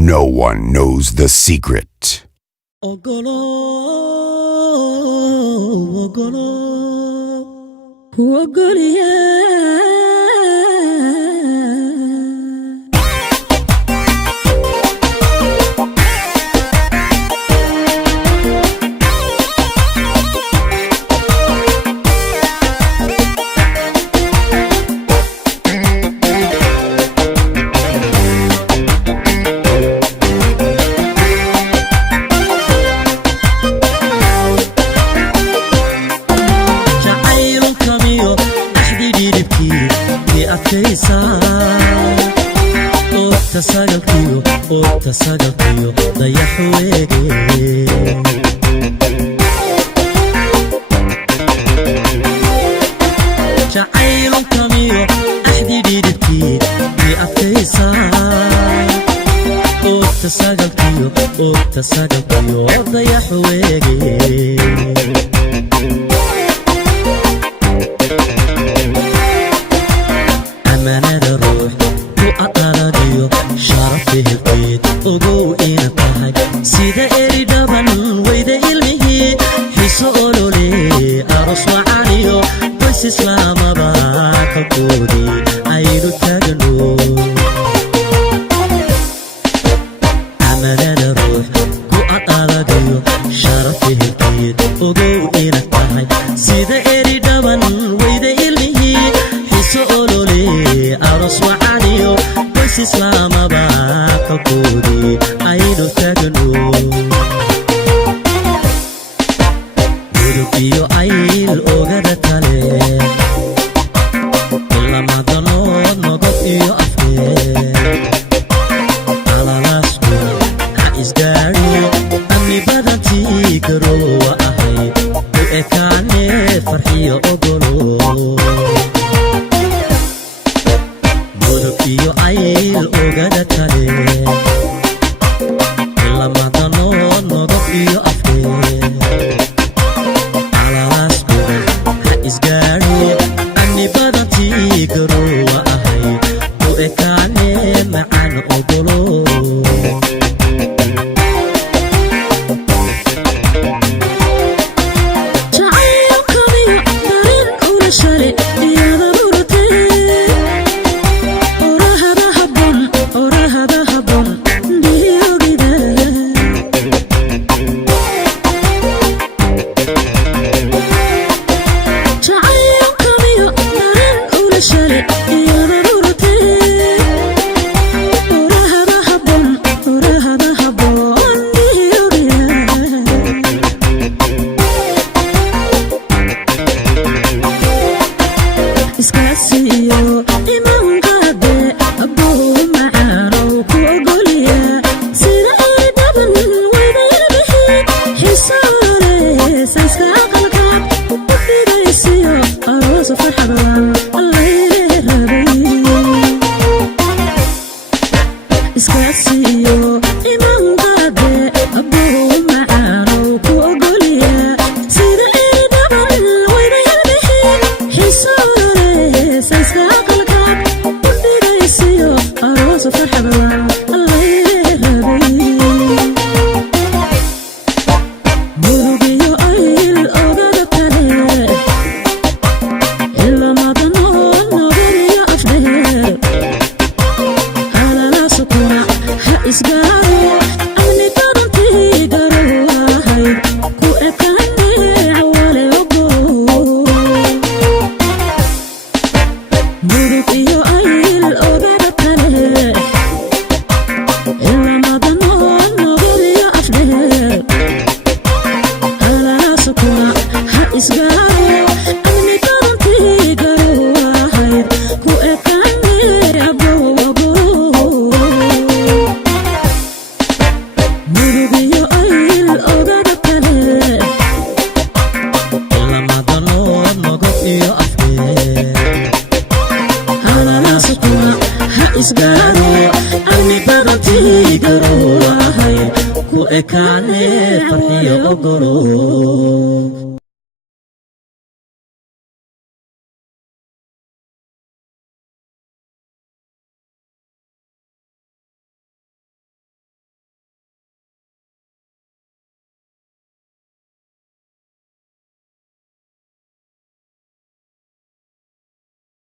No one knows the secret. Ogolo, ogolo, ogolo, tasagalkiyo dayax weege jacaylun kamiyo axdi dhidibkii i adkaysaa tasagalkiyo dayax weege amanada ruux ku aqaladiyo sharafehelkeed ogow ina tahay sida eri dhaban weyda ilmihii xiso olole aros wacaniyo qoys islaamaba kalkoodii aynu taagano amanada ruux ku aqaladiyo sharafehelkeed ogow ina tahay sida eri dhaban weyda ilmihii xiso olole aros wacaniyo qoys islaamaba kalkoodii aynu taagano gudub iyo ayl ogada kale ilamadanood nogob iyo afkeed alalaasku ha isgaariyo amni badantii garoowa ahayd u ekaane farxiyo ogolo gudub iyo ayl ogada kale ilamadanood nogob iyo afkeed alalaasku ha isgaariyo amni badantii garoowa ahayd u ekaane macaan ogolo ku ekaane farxiyo ogolo